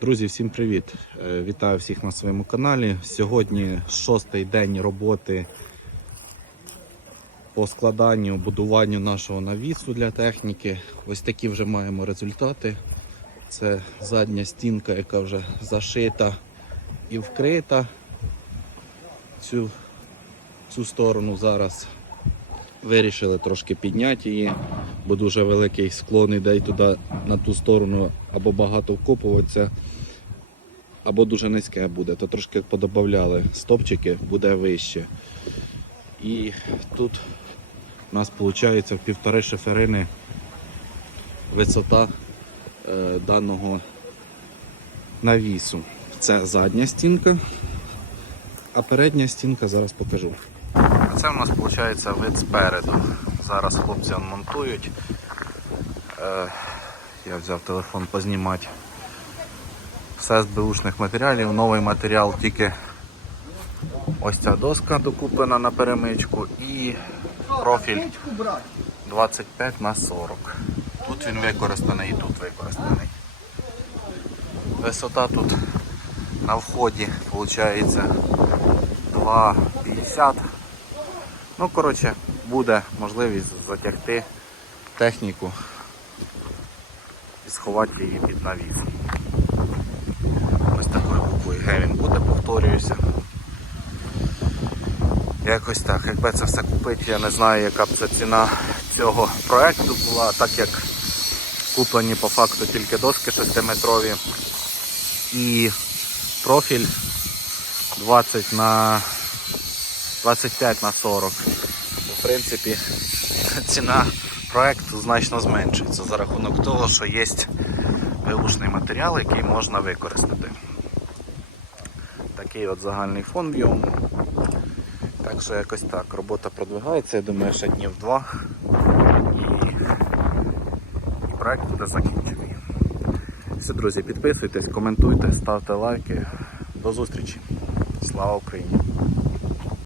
Друзі, всім привіт! Е, Вітаю всіх на своєму каналі. Сьогодні шостий день роботи по складанню, будуванню нашого навісу для техніки. Ось такі вже маємо результати. Це задня стінка, яка вже зашита і вкрита. Цю, цю сторону зараз вирішили трошки підняти її, бо дуже великий склон іде туди на ту сторону або багато вкопуватися, або дуже низьке буде. То трошки подобавляли стопчики, буде вище. І тут у нас виходить в півтори шиферини висота е, даного навісу. Це задня стінка, а передня стінка зараз покажу. Це в нас виходить вид спереду. Зараз хлопці монтують. Е, я взяв телефон познімати. Все з беушних матеріалів, новий матеріал тільки ось ця доска докуплена на перемичку і профіль 25 на 40. Тут він використаний і тут використаний. Висота тут на вході виходить 2,50. Ну, коротше, буде можливість затягти техніку і сховати її під навіс. Ось такою буквою Г він буде, повторююся. Якось так. Якби це все купити, я не знаю, яка б це ціна цього проекту була, так як куплені по факту тільки доски 6-метрові і профіль 20 на 25 на 40. В принципі, ціна проекту значно зменшується за рахунок того, що є вилучний матеріал, який можна використати. Такий от загальний фон в йому. Так що якось так. Робота продвигається, я думаю, ще днів два. І, і проект буде закінчений. Все, друзі, підписуйтесь, коментуйте, ставте лайки. До зустрічі. Слава Україні!